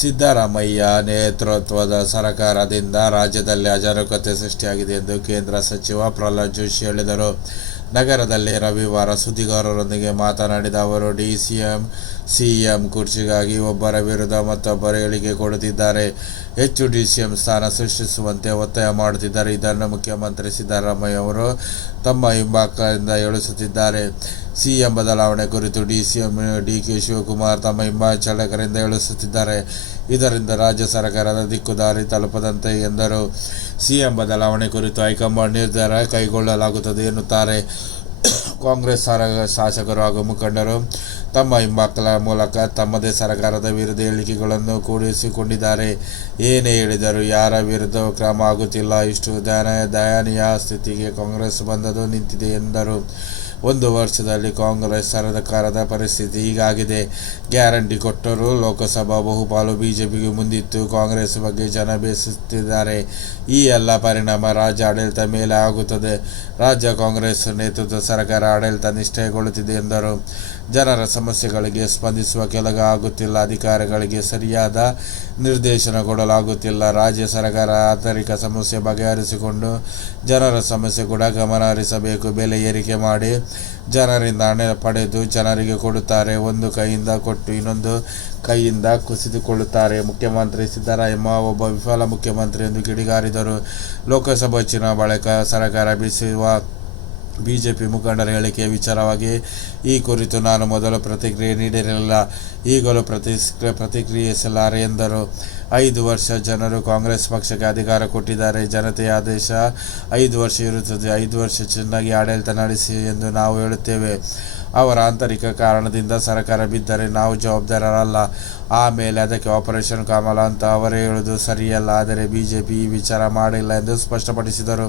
ಸಿದ್ದರಾಮಯ್ಯ ನೇತೃತ್ವದ ಸರ್ಕಾರದಿಂದ ರಾಜ್ಯದಲ್ಲಿ ಅಜಾಗರೂಕತೆ ಸೃಷ್ಟಿಯಾಗಿದೆ ಎಂದು ಕೇಂದ್ರ ಸಚಿವ ಪ್ರಹ್ಲಾದ್ ಜೋಶಿ ಹೇಳಿದರು. ನಗರದಲ್ಲಿ ರವಿವಾರ ಸುದ್ದಿಗಾರರೊಂದಿಗೆ ಮಾತನಾಡಿದ ಅವರು, ಡಿಸಿಎಂ, ಸಿಎಂ ಕುರ್ಚಿಗಾಗಿ ಒಬ್ಬರ ವಿರುದ್ಧ ಮತ್ತೊಬ್ಬರು ಹೇಳಿಕೆ ಕೊಡುತ್ತಿದ್ದಾರೆ. ಹೆಚ್ಚು ಡಿಸಿಎಂ ಸ್ಥಾನ ಸೃಷ್ಟಿಸುವಂತೆ ಒತ್ತಾಯ ಮಾಡುತ್ತಿದ್ದಾರೆ. ಇದನ್ನು ಮುಖ್ಯಮಂತ್ರಿ ಸಿದ್ದರಾಮಯ್ಯ ಅವರು ತಮ್ಮ ಹಿಂಬಾಲಕರಿಂದ ಹೇಳಿಸುತ್ತಿದ್ದಾರೆ ಸಿಎಂ ಬದಲಾವಣೆ ಕುರಿತು ಡಿಸಿಎಂ, ಡಿಕೆ ಶಿವಕುಮಾರ್ ತಮ್ಮ ಹಿಮಾಚಲಕರಿಂದ ಹೇಳಿಸುತ್ತಿದ್ದಾರೆ. ಇದರಿಂದ ರಾಜ್ಯ ಸರ್ಕಾರದ ದಿಕ್ಕುದಾರಿ ತಲುಪದಂತೆ ಎಂದರು. ಸಿಎಂ ಬದಲಾವಣೆ ಕುರಿತು ಹೈಕಮಾಂಡ್ ನಿರ್ಧಾರ ಕೈಗೊಳ್ಳಲಾಗುತ್ತದೆ ಎನ್ನುತ್ತಾರೆ. ಕಾಂಗ್ರೆಸ್ ಶಾಸಕರು ಹಾಗೂ ಮುಖಂಡರು ತಮ್ಮ ಹಿಂಬಾಕಲ ಮೂಲಕ ತಮ್ಮದೇ ಸರ್ಕಾರದ ವಿರುದ್ಧ ಹೇಳಿಕೆಗಳನ್ನು ಕೂಡಿಸಿಕೊಂಡಿದ್ದಾರೆ. ಏನೇ ಹೇಳಿದರೂ ಯಾರ ವಿರುದ್ಧ ಕ್ರಮ ಆಗುತ್ತಿಲ್ಲ. ಇಷ್ಟು ದಯನ ದಯನೀಯ ಸ್ಥಿತಿಗೆ ಕಾಂಗ್ರೆಸ್ ಬಂದದು ನಿಂತಿದೆ ಎಂದರು. ಒಂದು ವರ್ಷದಲ್ಲಿ ಕಾಂಗ್ರೆಸ್ ಸರ್ಕಾರದ ಪರಿಸ್ಥಿತಿ ಹೀಗಾಗಿದೆ. ಗ್ಯಾರಂಟಿ ಕೊಟ್ಟರೂ ಲೋಕಸಭಾ ಬಹುಪಾಲು ಬಿಜೆಪಿಗೆ ಮುಂದಿತ್ತು. ಕಾಂಗ್ರೆಸ್ ಬಗ್ಗೆ ಜನ ಬೇಸುತ್ತಿದ್ದಾರೆ. ಈ ಎಲ್ಲ ಪರಿಣಾಮ ರಾಜ್ಯ ಆಡಳಿತ ಮೇಲೆ ಆಗುತ್ತದೆ. ರಾಜ್ಯ ಕಾಂಗ್ರೆಸ್ ನೇತೃತ್ವ ಸರ್ಕಾರ ಆಡಳಿತ ನಿಷ್ಠೆಗೊಳ್ಳುತ್ತಿದೆ ಎಂದರು. ಜನರ ಸಮಸ್ಯೆಗಳಿಗೆ ಸ್ಪಂದಿಸುವ ಕೆಲಗ ಆಗುತ್ತಿಲ್ಲ. ಅಧಿಕಾರಿಗಳಿಗೆ ಸರಿಯಾದ ನಿರ್ದೇಶನ ಕೊಡಲಾಗುತ್ತಿಲ್ಲ. ರಾಜ್ಯ ಸರ್ಕಾರ ಆಂತರಿಕ ಸಮಸ್ಯೆ ಬಗೆಹರಿಸಿಕೊಂಡು ಜನರ ಸಮಸ್ಯೆ ಕೂಡ ಗಮನ ಹರಿಸಬೇಕು ಬೆಲೆ ಏರಿಕೆ ಮಾಡಿ ಜನರಿಂದ ಹಣ ಪಡೆದು ಜನರಿಗೆ ಕೊಡುತ್ತಾರೆ. ಒಂದು ಕೈಯಿಂದ ಕೊಟ್ಟು ಇನ್ನೊಂದು ಕೈಯಿಂದ ಕುಸಿದುಕೊಳ್ಳುತ್ತಾರೆ. ಮುಖ್ಯಮಂತ್ರಿ ಸಿದ್ದರಾಮಯ್ಯ, ಒಬ್ಬ ವಿಫಲ ಮುಖ್ಯಮಂತ್ರಿ ಎಂದು ಕಿಡಿಗಾರಿದರು. ಲೋಕಸಭಾ ಚುನಾವಣೆ ಬಳಿಕ ಸರ್ಕಾರ ಬೀಸುವ ಬಿಜೆಪಿ ಮುಖಂಡರ ಹೇಳಿಕೆ ವಿಚಾರವಾಗಿ ಈ ಕುರಿತು ನಾನು ಮೊದಲು ಪ್ರತಿಕ್ರಿಯೆ ನೀಡಿರಲಿಲ್ಲ. ಈಗಲೂ ಪ್ರತಿ ಪ್ರತಿಕ್ರಿಯಿಸಲಾರೆ ಎಂದರು. ಐದು ವರ್ಷ ಜನರು ಕಾಂಗ್ರೆಸ್ ಪಕ್ಷಕ್ಕೆ ಅಧಿಕಾರ ಕೊಟ್ಟಿದ್ದಾರೆ. ಜನತೆಯ ಆದೇಶ ಐದು ವರ್ಷ ಇರುತ್ತದೆ. ಐದು ವರ್ಷ ಚೆನ್ನಾಗಿ ಆಡಳಿತ ನಡೆಸಿ ಎಂದು ನಾವು ಹೇಳುತ್ತೇವೆ. ಅವರ ಆಂತರಿಕ ಕಾರಣದಿಂದ ಸರ್ಕಾರ ಬಿದ್ದರೆ ನಾವು ಜವಾಬ್ದಾರರಲ್ಲ. ಆಮೇಲೆ ಅದಕ್ಕೆ ಆಪರೇಷನ್ ಕಮಲ ಅಂತ ಅವರೇ ಹೇಳುವುದು ಸರಿಯಲ್ಲ. ಆದರೆ ಬಿಜೆಪಿ ಈ ವಿಚಾರ ಮಾಡಿಲ್ಲ ಎಂದು ಸ್ಪಷ್ಟಪಡಿಸಿದರು.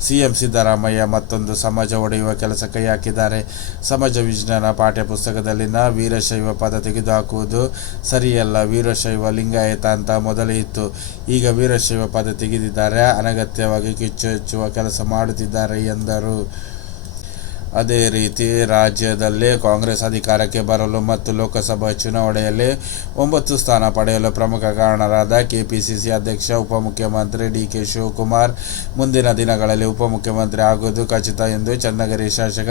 ಸಿಎಂ ಸಿದ್ದರಾಮಯ್ಯ ಮತ್ತೊಂದು ಸಮಾಜ ಒಡೆಯುವ ಕೆಲಸ ಕೈ ಹಾಕಿದ್ದಾರೆ. ಸಮಾಜ ವಿಜ್ಞಾನ ಪಾಠ್ಯ ಪುಸ್ತಕದಲ್ಲಿನ ವೀರಶೈವ ಪದ ತೆಗೆದುಹಾಕುವುದು ಸರಿಯಲ್ಲ. ವೀರಶೈವ ಲಿಂಗಾಯತ ಅಂತ ಮೊದಲೇ ಇತ್ತು. ಈಗ ವೀರಶೈವ ಪದ ತೆಗೆದಿದ್ದಾರೆ. ಅನಗತ್ಯವಾಗಿ ಕಿಚ್ಚು ಹೆಚ್ಚುವ ಕೆಲಸ ಮಾಡುತ್ತಿದ್ದಾರೆ ಎಂದರು. ಅದೇ ರೀತಿ ರಾಜ್ಯದಲ್ಲಿ ಕಾಂಗ್ರೆಸ್ ಅಧಿಕಾರಕ್ಕೆ ಬರಲು ಮತ್ತು ಲೋಕಸಭಾ ಚುನಾವಣೆಯಲ್ಲಿ ಒಂಬತ್ತು ಸ್ಥಾನ ಪಡೆಯಲು ಪ್ರಮುಖ ಕಾರಣರಾದ ಕೆಪಿಸಿಸಿ ಅಧ್ಯಕ್ಷ, ಉಪಮುಖ್ಯಮಂತ್ರಿ ಡಿ ಕೆ ಶಿವಕುಮಾರ್. ಮುಂದಿನ ದಿನಗಳಲ್ಲಿ ಉಪಮುಖ್ಯಮಂತ್ರಿ ಆಗುವುದು ಖಚಿತ ಎಂದು ಚನ್ನಗಿರಿ ಶಾಸಕ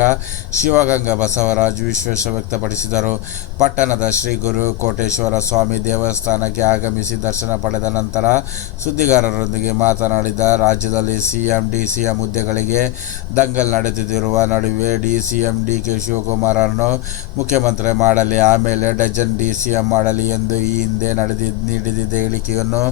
ಶಿವಗಂಗಾ ಬಸವರಾಜ್ ವಿಶ್ವಾಸ ವ್ಯಕ್ತಪಡಿಸಿದರು. ಪಟ್ಟಣದ ಶ್ರೀ ಗುರು ಕೋಟೇಶ್ವರ ಸ್ವಾಮಿ ದೇವಸ್ಥಾನಕ್ಕೆ ಆಗಮಿಸಿ ದರ್ಶನ ಪಡೆದ ನಂತರ ಸುದ್ದಿಗಾರರೊಂದಿಗೆ ಮಾತನಾಡಿದ ರಾಜ್ಯದಲ್ಲಿ ಸಿಎಂ, ಡಿಸಿಎಂ ಹುದ್ದೆಗಳಿಗೆ ದಂಗಲ್ ನಡೆದಿರುವ ನಡುವೆ ಡಿಸಿಎಂ ಡಿ ಕೆ ಶಿವಕುಮಾರನ್ನು ಮುಖ್ಯಮಂತ್ರಿ ಮಾಡಲಿ, ಆಮೇಲೆ ಡಜನ್ ಡಿ ಸಿ ಎಂ ಮಾಡಲಿ ಎಂದು ಈ ಹಿಂದೆ ನಡೆದಿ, ನೀಡಿದ್ದ ಹೇಳಿಕೆಯನ್ನು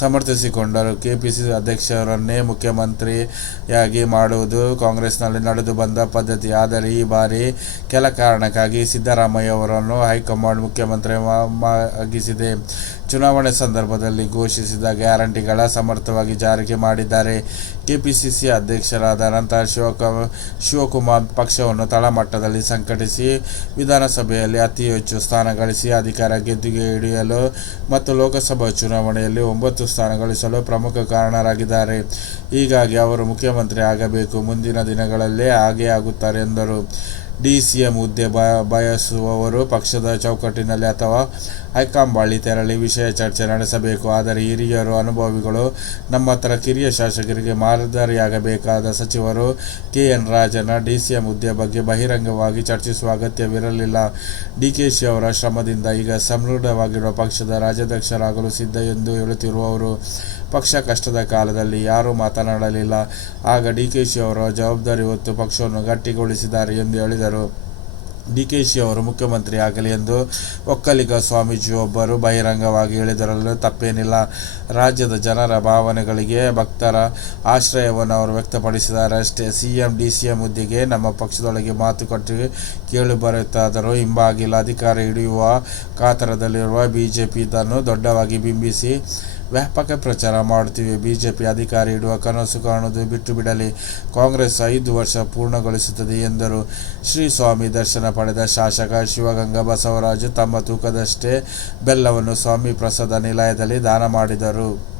ಸಮರ್ಥಿಸಿಕೊಂಡರು. ಕೆಪಿಸಿಸಿ ಅಧ್ಯಕ್ಷರನ್ನೇ ಮುಖ್ಯಮಂತ್ರಿಯಾಗಿ ಮಾಡುವುದು ಕಾಂಗ್ರೆಸ್ನಲ್ಲಿ ನಡೆದು ಬಂದ ಪದ್ಧತಿ. ಆದರೆ ಈ ಬಾರಿ ಕೆಲ ಕಾರಣಕ್ಕಾಗಿ ಸಿದ್ದರಾಮಯ್ಯ ಅವರನ್ನು ಹೈಕಮಾಂಡ್ ಮುಖ್ಯಮಂತ್ರಿ ಆಗಿಸಿದೆ. ಚುನಾವಣೆ ಸಂದರ್ಭದಲ್ಲಿ ಘೋಷಿಸಿದ ಗ್ಯಾರಂಟಿಗಳ ಸಮರ್ಥವಾಗಿ ಜಾರಿಗೆ ಮಾಡಿದ್ದಾರೆ. ಕೆಪಿಸಿಸಿ ಅಧ್ಯಕ್ಷರಾದ ನಂತರ ಶಿವಕ, ಶಿವಕುಮಾರ್ ಪಕ್ಷವನ್ನು ತಳಮಟ್ಟದಲ್ಲಿ ಸಂಘಟಿಸಿ ವಿಧಾನಸಭೆಯಲ್ಲಿ ಅತಿ ಹೆಚ್ಚು ಸ್ಥಾನ ಗಳಿಸಿ ಅಧಿಕಾರ ಗೆದ್ದುಗೆ ಹಿಡಿಯಲು ಮತ್ತು ಲೋಕಸಭಾ ಚುನಾವಣೆಯಲ್ಲಿ ಒಂಬತ್ತು ಸ್ಥಾನ ಗಳಿಸಲು ಪ್ರಮುಖ ಕಾರಣರಾಗಿದ್ದಾರೆ. ಹೀಗಾಗಿ ಅವರು ಮುಖ್ಯಮಂತ್ರಿ ಆಗಬೇಕು, ಮುಂದಿನ ದಿನಗಳಲ್ಲೇ ಹಾಗೇ ಆಗುತ್ತಾರೆ ಎಂದರು. ಡಿಸಿಎಂ ಹುದ್ದೆ ಬ ಬಯಸುವವರು ಪಕ್ಷದ ಚೌಕಟ್ಟಿನಲ್ಲಿ ಅಥವಾ ಹೈಕಂಬಾಳಿ ತೆರಳಿ ವಿಷಯ ಚರ್ಚೆ ನಡೆಸಬೇಕು. ಆದರೆ ಹಿರಿಯರು ಅನುಭವಿಗಳು ನಮ್ಮ ಹತ್ರ ಕಿರಿಯ ಶಾಸಕರಿಗೆ ಮಾದರಿಯಾಗಬೇಕಾದ ಸಚಿವರು ಕೆ ಎನ್ ರಾಜನ ಡಿಸಿಎಂ ಹುದ್ದೆ ಬಗ್ಗೆ ಬಹಿರಂಗವಾಗಿ ಚರ್ಚಿಸುವ ಅಗತ್ಯವಿರಲಿಲ್ಲ. ಡಿಕೆಶಿ ಅವರ ಶ್ರಮದಿಂದ ಈಗ ಸಮೃದ್ಧವಾಗಿರುವ ಪಕ್ಷದ ರಾಜ್ಯಾಧ್ಯಕ್ಷರಾಗಲು ಸಿದ್ಧ ಎಂದು ಹೇಳುತ್ತಿರುವವರು ಪಕ್ಷ ಕಷ್ಟದ ಕಾಲದಲ್ಲಿ ಯಾರೂ ಮಾತನಾಡಲಿಲ್ಲ. ಆಗ ಡಿ ಕೆ ಡಿಕೆಶಿ ಅವರು ಜವಾಬ್ದಾರಿ ಹೊತ್ತು ಪಕ್ಷವನ್ನು ಗಟ್ಟಿಗೊಳಿಸಿದ್ದಾರೆ ಎಂದು ಹೇಳಿದರು. ಡಿ ಕೆ ಸಿ ಅವರು ಮುಖ್ಯಮಂತ್ರಿ ಆಗಲಿ ಎಂದು ಒಕ್ಕಲಿಗ ಸ್ವಾಮೀಜಿಯೊಬ್ಬರು ಬಹಿರಂಗವಾಗಿ ಹೇಳಿದರಲ್ಲೂ ತಪ್ಪೇನಿಲ್ಲ. ರಾಜ್ಯದ ಜನರ ಭಾವನೆಗಳಿಗೆ ಭಕ್ತರ ಆಶ್ರಯವನ್ನು ಅವರು ವ್ಯಕ್ತಪಡಿಸಿದ್ದಾರೆ. ಅಷ್ಟೇ ಸಿ ಎ ಹುದ್ದೆಗೆ ನಮ್ಮ ಪಕ್ಷದೊಳಗೆ ಮಾತುಕತೆ ಕೇಳಿಬರುತ್ತಾದರೂ ಹಿಂಬಾಗಿಲ ಅಧಿಕಾರ ಹಿಡಿಯುವ ಕಾತರದಲ್ಲಿರುವ ಬಿ ಜೆ ಪಿ ಇದನ್ನು ದೊಡ್ಡವಾಗಿ ಬಿಂಬಿಸಿ ವ್ಯಾಪಕ ಪ್ರಚಾರ ಮಾಡುತ್ತಿವೆ. ಬಿಜೆಪಿ ಅಧಿಕಾರ ಇಡುವ ಕನಸು ಕಾಣುವುದು ಬಿಟ್ಟು ಬಿಡಲಿ. ಕಾಂಗ್ರೆಸ್ ಐದು ವರ್ಷ ಪೂರ್ಣಗೊಳಿಸುತ್ತದೆ ಎಂದರು. ಶ್ರೀ ಸ್ವಾಮಿ ದರ್ಶನ ಪಡೆದ ಶಾಸಕ ಶಿವಗಂಗಾ ಬಸವರಾಜು ತಮ್ಮ ತೂಕದಷ್ಟೇ ಬೆಲ್ಲವನ್ನು ಸ್ವಾಮಿ ಪ್ರಸಾದ ನಿಲಯದಲ್ಲಿ ದಾನ ಮಾಡಿದರು.